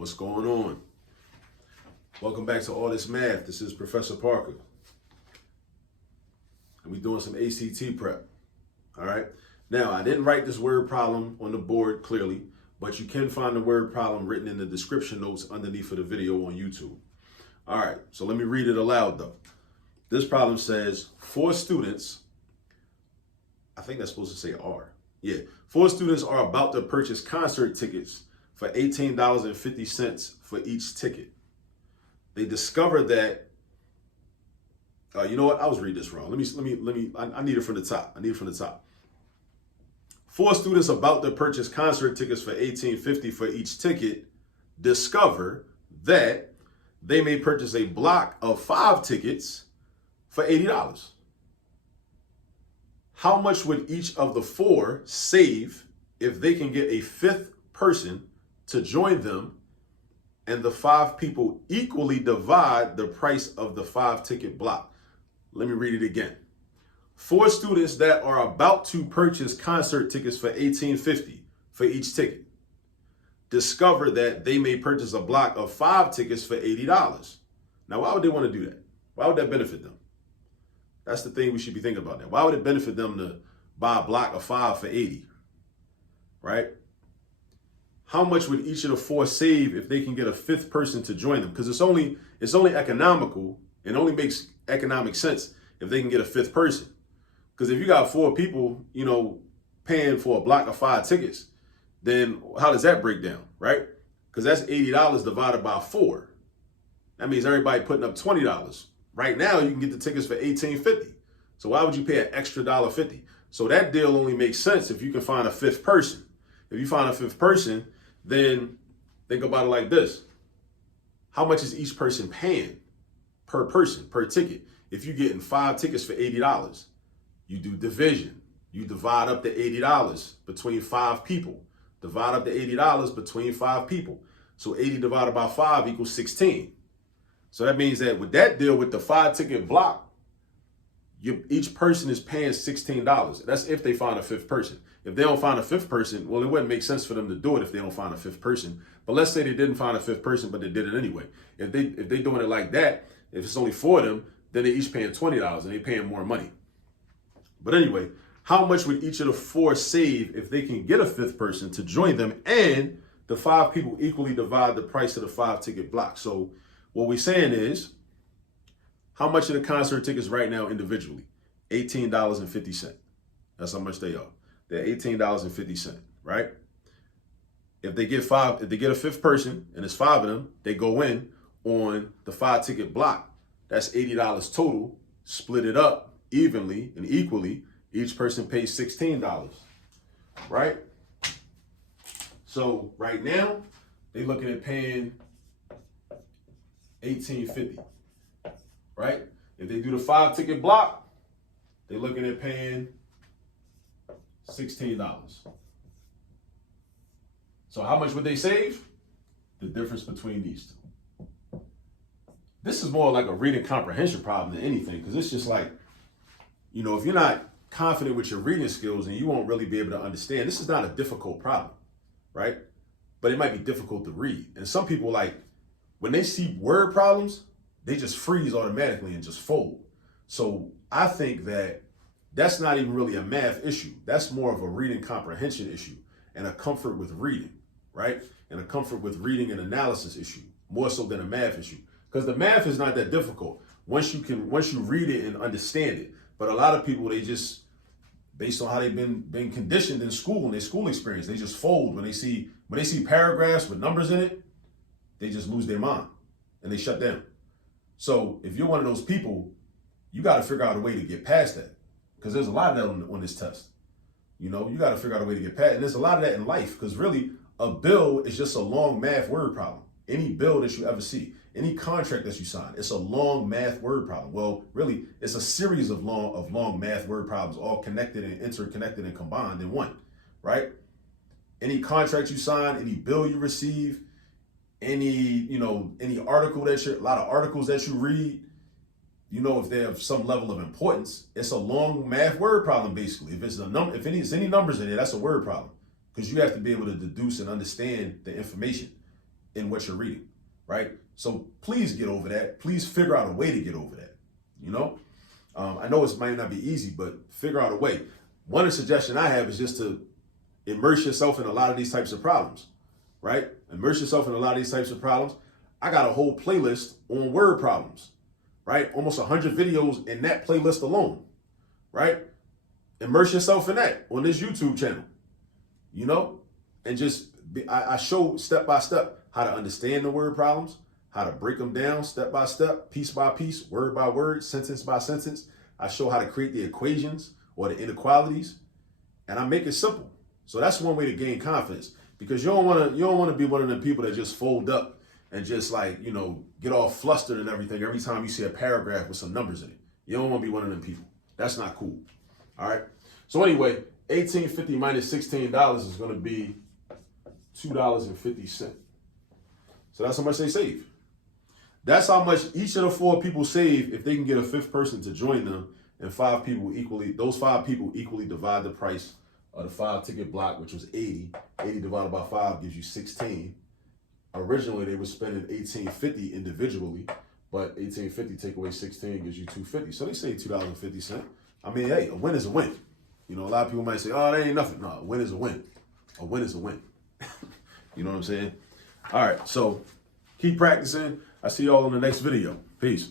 What's going on? Welcome back to All This Math. This is Professor Parker. And we're doing some ACT prep. All right. Now, I didn't write this word problem on the board clearly, but you can find the word problem written in the description notes underneath of the video on YouTube. All right. So let me read it aloud though. This problem says 4 students, I think that's supposed to say are. Yeah. 4 students are about to purchase concert tickets for $18.50 for each ticket. They discover that, you know what? I was reading this wrong. I need it from the top. 4 students about to purchase concert tickets for $18.50 for each ticket discover that they may purchase a block of 5 tickets for $80. How much would each of the 4 save if they can get a 5th person to join them and the 5 people equally divide the price of the 5 ticket block? Let me read it again. 4 students that are about to purchase concert tickets for $18.50 for each ticket discover that they may purchase a block of 5 tickets for $80. Now, why would they want to do that? Why would that benefit them? That's the thing we should be thinking about now. Why would it benefit them to buy a block of 5 for $80, right? How much would each of the 4 save if they can get a 5th person to join them? Because it's only economical. It only makes economic sense if they can get a 5th person. Because if you got 4 people, paying for a block of 5 tickets, then how does that break down, right? Because that's $80 divided by 4. That means everybody putting up $20. Right now, you can get the tickets for $18.50. So why would you pay an extra $1.50? So that deal only makes sense if you can find a 5th person. If you find a 5th person, then think about it like this. How much is each person paying per person, per ticket? If you're getting 5 tickets for $80, you do division. You divide up the $80 between 5 people. Divide up the $80 between 5 people. So 80 divided by 5 equals 16. So that means that with that deal with the 5 ticket block, each person is paying $16. That's if they find a 5th person. If they don't find a 5th person, well, it wouldn't make sense for them to do it if they don't find a 5th person. But let's say they didn't find a 5th person, but they did it anyway. If they doing it like that, if it's only 4 of them, then they each paying $20 and they paying more money. But anyway, how much would each of the 4 save if they can get a 5th person to join them and the 5 people equally divide the price of the 5 ticket block? So what we're saying is, how much are the concert tickets right now individually? $18.50. That's how much they are. They're $18.50, right? If they get a 5th person and it's 5 of them, they go in on the 5 ticket block. That's $80 total. Split it up evenly and equally. Each person pays $16, right? So right now, they're looking at paying $18.50, right? If they do the 5 ticket block, they're looking at paying $16. So how much would they save? The difference between these 2. This is more like a reading comprehension problem than anything, because it's just like, if you're not confident with your reading skills, and you won't really be able to understand. This is not a difficult problem, right? But it might be difficult to read. And some people, when they see word problems, they just freeze automatically and just fold. So I think that that's not even really a math issue. That's more of a reading comprehension issue and a comfort with reading, right? And a comfort with reading and analysis issue, more so than a math issue. Because the math is not that difficult once you read it and understand it. But a lot of people, they just, based on how they've been conditioned in school and their school experience, they just fold when they see paragraphs with numbers in it. They just lose their mind and they shut down. So if you're one of those people, you got to figure out a way to get past that, because there's a lot of that on this test. You got to figure out a way to get past, and there's a lot of that in life, because really a bill is just a long math word problem. Any bill that you ever see, any contract that you sign, it's a long math word problem. Well, really, it's a series of long math word problems, all connected and interconnected and combined in one, right? Any contract you sign, any bill you receive, any article a lot of articles that you read, if they have some level of importance, it's a long math word problem, basically. If it's any numbers in it, that's a word problem, because you have to be able to deduce and understand the information. in what you're reading, right? So please get over that. Please figure out a way to get over that. You know, I know it might not be easy, but figure out a way. One suggestion I have is just to immerse yourself in a lot of these types of problems, right? Immerse yourself in a lot of these types of problems. I got a whole playlist on word problems, right? Almost 100 videos in that playlist alone, right? Immerse yourself in that on this YouTube channel, you know, and just I show step by step how to understand the word problems, how to break them down step by step, piece by piece, word by word, sentence by sentence. I show how to create the equations or the inequalities, and I make it simple. So that's one way to gain confidence, because you don't want to be one of them people that just fold up and just like, you know, get all flustered and everything every time you see a paragraph with some numbers in it. You don't want to be one of them people. That's not cool. All right. So anyway, $18.50 minus $16 is going to be $2.50. So that's how much they save. That's how much each of the 4 people save if they can get a 5th person to join them, and 5 people those 5 people equally divide the price of the 5-ticket block, which was 80. 80 divided by 5 gives you 16. Originally, they were spending $18.50 individually, but $18.50 take away 16 gives you $2.50. So they say $2.50. I mean, hey, a win is a win. You know, a lot of people might say, oh, that ain't nothing. No, a win is a win. A win is a win. You know what I'm saying? All right, so keep practicing. I'll see y'all in the next video. Peace.